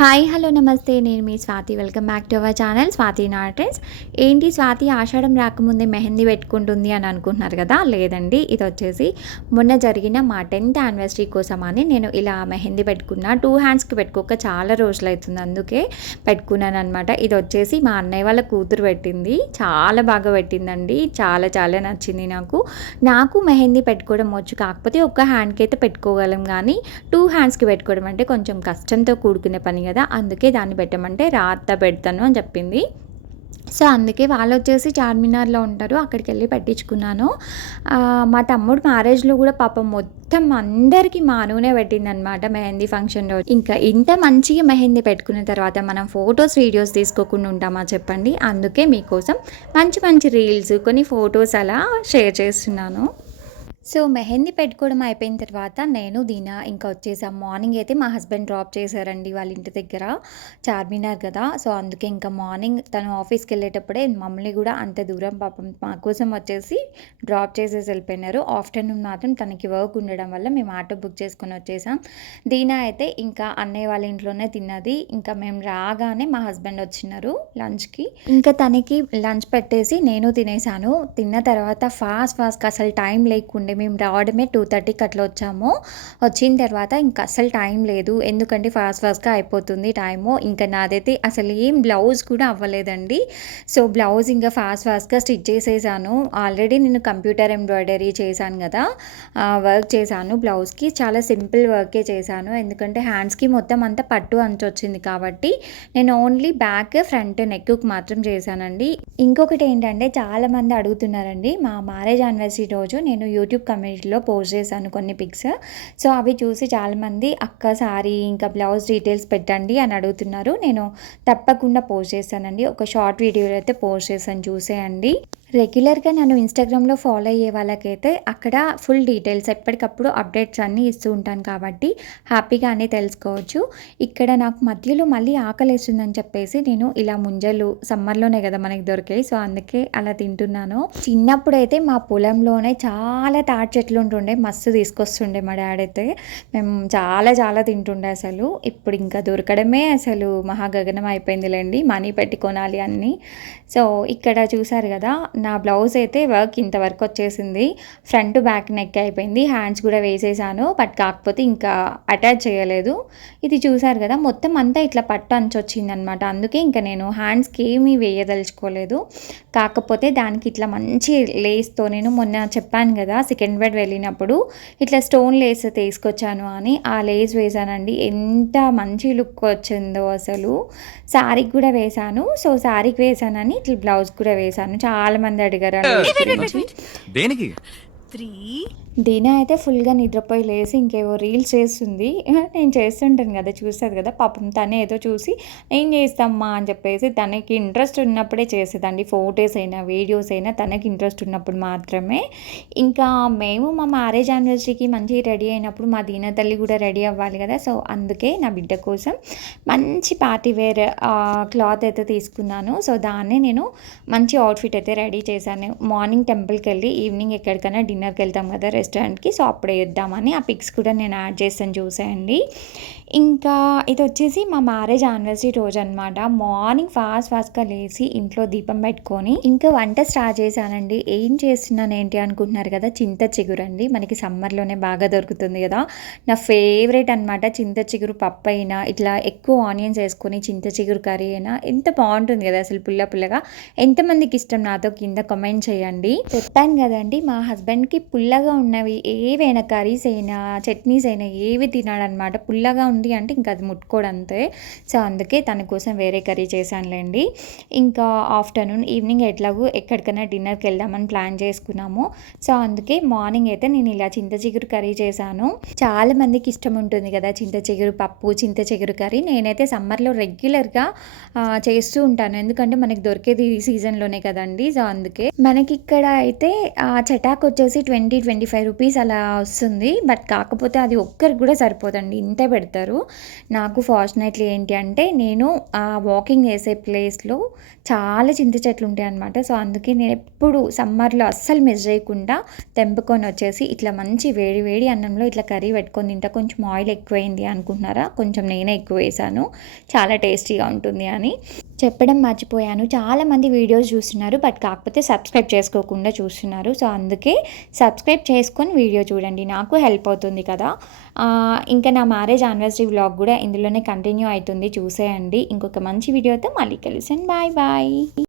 Hi hello నమస్తే నేను మీ Swathi. Welcome back to our channel Swathi నాటెన్స్ ఏంటి స్వాతి? ఆషాఢం రాకముందే మెహందీ పెట్టుకుంటుంది అని అనుకుంటున్నారు కదా? లేదండి. ఇది వచ్చేసి మొన్న జరిగిన మా టెన్త్ యానివర్సరీ కోసం అని నేను ఇలా మెహందీ పెట్టుకున్నా. టూ హ్యాండ్స్కి పెట్టుకోక చాలా రోజులు అవుతుంది. అందుకే పెట్టుకున్నాను అనమాట ఇది వచ్చేసి మా అన్నయ్య వాళ్ళ కూతురు పెట్టింది. చాలా బాగా పెట్టిందండి. చాలా చాలా నచ్చింది నాకు. నాకు మెహందీ పెట్టుకోవడం వచ్చు. కాకపోతే ఒక్క హ్యాండ్కి అయితే పెట్టుకోగలం. కానీ టూ హ్యాండ్స్కి పెట్టుకోవడం అంటే కొంచెం కష్టంతో కూడుకునే పని కదా అందుకే దాన్ని పెట్టమంటే రాత పెడతాను అని చెప్పింది. సో అందుకే వాళ్ళు వచ్చేసి చార్మినార్లో ఉంటారు అక్కడికి వెళ్ళి పెట్టించుకున్నాను మా తమ్ముడు మ్యారేజ్లో కూడా పాపం మొత్తం అందరికీ మా నూనె పెట్టిందనమాట మెహందీ ఫంక్షన్ రోజు. ఇంకా ఇంత మంచిగా మెహందీ పెట్టుకున్న తర్వాత మనం ఫొటోస్ వీడియోస్ తీసుకోకుండా ఉంటామా చెప్పండి. అందుకే మీకోసం మంచి మంచి రీల్స్ కొన్ని ఫొటోస్ అలా షేర్ చేస్తున్నాను. సో మెహందీ పెట్టుకోవడం అయిపోయిన తర్వాత నేను దీనా ఇంకా వచ్చేసాం. మార్నింగ్ అయితే మా హస్బెండ్ డ్రాప్ చేశారండి వాళ్ళ ఇంటి దగ్గర. చార్మినార్ కదా. సో అందుకే ఇంకా మార్నింగ్ తను ఆఫీస్కి వెళ్ళేటప్పుడే మమ్మల్ని కూడా అంత దూరం పాపం మా కోసం వచ్చేసి డ్రాప్ చేసేసి వెళ్ళిపోయినారు. ఆఫ్టర్నూన్ మాత్రం తనకి వర్క్ ఉండడం వల్ల మేము ఆటో బుక్ చేసుకొని వచ్చేసాం. దీనా అయితే ఇంకా అన్నయ్య వాళ్ళ ఇంట్లోనే తిన్నది. ఇంకా మేము రాగానే మా హస్బెండ్ వచ్చినారు లంచ్కి. ఇంకా తనకి లంచ్ పెట్టేసి నేను తినేసాను. తిన్న తర్వాత ఫాస్ట్ ఫాస్ట్ అసలు టైం లేకుండా మేము రావడమే టూ థర్టీకి అట్లా వచ్చాము. వచ్చిన తర్వాత ఇంకా అసలు టైం లేదు. ఎందుకంటే ఫాస్ట్ ఫాస్ట్గా అయిపోతుంది టైము. ఇంకా నాదైతే అసలు ఏం బ్లౌజ్ కూడా అవ్వలేదండి. సో బ్లౌజ్ ఇంకా ఫాస్ట్ ఫాస్ట్గా స్టిచ్ చేసేసాను. ఆల్రెడీ నేను కంప్యూటర్ ఎంబ్రాయిడరీ చేశాను కదా. వర్క్ చేశాను బ్లౌజ్కి. చాలా సింపుల్ వర్కే చేశాను. ఎందుకంటే హ్యాండ్స్కి మొత్తం అంతా పట్టు అంచొచ్చింది కాబట్టి నేను ఓన్లీ బ్యాక్ ఫ్రంట్ నెక్కు మాత్రం చేశానండి. ఇంకొకటి ఏంటంటే చాలామంది అడుగుతున్నారండి మా మ్యారేజ్ యానివర్సరీ రోజు నేను యూట్యూబ్ కమెంట్లో పోస్ట్ చేశాను కొన్ని పిక్స్ సో అవి చూసి చాలామంది అక్క సారీ ఇంకా బ్లౌజ్ డీటెయిల్స్ పెట్టండి అని అడుగుతున్నారు. నేను తప్పకుండా పోస్ట్ చేశానండి. ఒక షార్ట్ వీడియోలో అయితే పోస్ట్ చేశాను. చూసేయండి. రెగ్యులర్గా నన్ను ఇన్స్టాగ్రామ్లో ఫాలో అయ్యే వాళ్ళకైతే అక్కడ ఫుల్ డీటెయిల్స్ ఎప్పటికప్పుడు అప్డేట్స్ అన్నీ ఇస్తూ ఉంటాను కాబట్టి హ్యాపీగానే తెలుసుకోవచ్చు. ఇక్కడ నాకు మధ్యలో మళ్ళీ ఆకలి వేస్తుందని చెప్పేసి నేను ఇలా ముంజలు సమ్మర్లోనే కదా మనకి దొరికాయి సో అందుకే అలా తింటున్నాను. చిన్నప్పుడైతే మా పొలంలోనే చాలా తాటి చెట్లు ఉంటుండే మస్తు తీసుకొస్తుండే మా డాడీ అయితే. మేము చాలా చాలా తింటుండే అసలు. ఇప్పుడు ఇంకా దొరకడమే అసలు మహాగగనం అయిపోయిందిలేండి మనీ పెట్టి కొనాలి అన్నీ. సో ఇక్కడ చూసారు కదా నా బ్లౌజ్ అయితే వర్క్ ఇంతవరకు వచ్చేసింది. ఫ్రంట్ బ్యాక్ నెక్ అయిపోయింది. హ్యాండ్స్ కూడా వేసేసాను. బట్ కాకపోతే ఇంకా అటాచ్ చేయలేదు. ఇది చూసారు కదా మొత్తం అంతా ఇట్లా పట్టు అంచొచ్చిందనమాట అందుకే ఇంకా నేను హ్యాండ్స్కి ఏమీ వేయదలుచుకోలేదు. కాకపోతే దానికి ఇట్లా మంచి లేస్తో నేను మొన్న చెప్పాను కదా సెకండ్ బెడ్ వెళ్ళినప్పుడు ఇట్లా స్టోన్ లేస్ తీసుకొచ్చాను అని. ఆ లేస్ వేసానండి. ఎంత మంచి లుక్ వచ్చిందో అసలు. శారీకి కూడా వేశాను సో శారీకి వేసానని ఇట్లా బ్లౌజ్ కూడా వేశాను చాలా మంది అడిగారు. దేనికి? త్రీ దీనా అయితే ఫుల్గా నిద్రపోయి లేసి ఇంకేవో రీల్స్ చేస్తుంది. నేను చేస్తుంటాను కదా చూస్తుంది కదా పాపం తనే ఏదో చూసి నేను చేస్తామ్మా అని చెప్పేసి తనకి ఇంట్రెస్ట్ ఉన్నప్పుడే చేసేదండి. ఫొటోస్ అయినా వీడియోస్ అయినా తనకి ఇంట్రెస్ట్ ఉన్నప్పుడు మాత్రమే. ఇంకా మేము మా మ్యారేజ్ యానివర్సరీకి మంచిగా రెడీ అయినప్పుడు మా దీన తల్లి కూడా రెడీ అవ్వాలి కదా సో అందుకే నా బిడ్డ కోసం మంచి పార్టీ వేర్ క్లాత్ అయితే తీసుకున్నాను. సో దాన్నే నేను మంచి అవుట్ఫిట్ అయితే రెడీ చేశాను. మార్నింగ్ టెంపుల్కి వెళ్ళి ఈవినింగ్ ఎక్కడికైనా డిన్నర్కి వెళ్తాం కదా రెస్టారెంట్కి సో అప్పుడే ఇద్దామని ఆ పిక్స్ కూడా నేను యాడ్ చేస్తాను చూసేయండి. ఇంకా ఇది వచ్చేసి మా మ్యారేజ్ యానివర్సరీ రోజు అనమాట మార్నింగ్ ఫాస్ట్ ఫాస్ట్గా లేచి ఇంట్లో దీపం పెట్టుకొని ఇంకా వంట స్టార్ట్ చేశానండి. ఏం చేస్తున్నాను ఏంటి అనుకుంటున్నారు కదా చింత చిగురండి మనకి సమ్మర్లోనే బాగా దొరుకుతుంది కదా. నా ఫేవరెట్ అనమాట చింత చిగురు పప్పు అయినా ఇట్లా ఎక్కువ ఆనియన్స్ వేసుకొని చింత చిగురు కర్రీ అయినా ఎంత బాగుంటుంది కదా అసలు పుల్ల పుల్లగా. ఎంతమందికి ఇష్టం నాతో కింద కమెంట్ చేయండి. చెప్పాను కదండి మా హస్బెండ్కి పుల్లగా ఉన్నవి ఏవైనా కర్రీస్ అయినా చట్నీస్ అయినా ఏవి తినాడనమాట పుల్లగా ఉంది అంటే ఇంకా అది ముట్టుకోడంతే. సో అందుకే తన కోసం వేరే కర్రీ చేశానులేండి. ఇంకా ఆఫ్టర్నూన్ ఈవినింగ్ ఎట్లాగూ ఎక్కడికైనా డిన్నర్కి వెళ్దామని ప్లాన్ చేసుకున్నాము. సో అందుకే మార్నింగ్ అయితే నేను ఇలా చింత చిగురు కర్రీ చేశాను. చాలా మందికి ఇష్టం ఉంటుంది కదా చింత చిగురు పప్పు చింత చిగురు కర్రీ. నేనైతే సమ్మర్లో రెగ్యులర్గా చేస్తూ ఉంటాను. ఎందుకంటే మనకి దొరికేది ఈ సీజన్లోనే కదండి. సో అందుకే మనకి ఇక్కడ అయితే చటాక్ వచ్చేసి ట్వంటీ ట్వంటీ ఫైవ్ రూపీస్ అలా వస్తుంది. బట్ కాకపోతే అది ఒక్కరికి కూడా సరిపోదండి. ఇంతే పెడతారు. చేశారు. నాకు ఫార్చునేట్లీ ఏంటి అంటే నేను ఆ వాకింగ్ చేసే ప్లేస్లో చాలా చింత చెట్లు ఉంటాయి అనమాట సో అందుకే నేను ఎప్పుడు సమ్మర్లో అస్సలు మిస్ చేయకుండా తెంపుకొని వచ్చేసి ఇట్లా మంచి వేడి వేడి అన్నంలో ఇట్లా కర్రీ పెట్టుకొని తింటా. కొంచెం ఆయిల్ ఎక్కువైంది అనుకుంటున్నారా? కొంచెం నేనే ఎక్కువ వేసాను. చాలా టేస్టీగా ఉంటుంది అని. చెప్పడం మర్చిపోయాను. చాలామంది వీడియోస్ చూస్తున్నారు బట్ కాకపోతే సబ్స్క్రైబ్ చేసుకోకుండా చూస్తున్నారు. సో అందుకే సబ్స్క్రైబ్ చేసుకొని వీడియో చూడండి. నాకు హెల్ప్ అవుతుంది కదా. ఇంకా నా మ్యారేజ్ యానివర్సరీ వ్లాగ్ కూడా ఇందులోనే కంటిన్యూ అవుతుంది. చూసేయండి. ఇంకొక మంచి వీడియోతో మళ్ళీ కలుసాను బాయ్ బాయ్.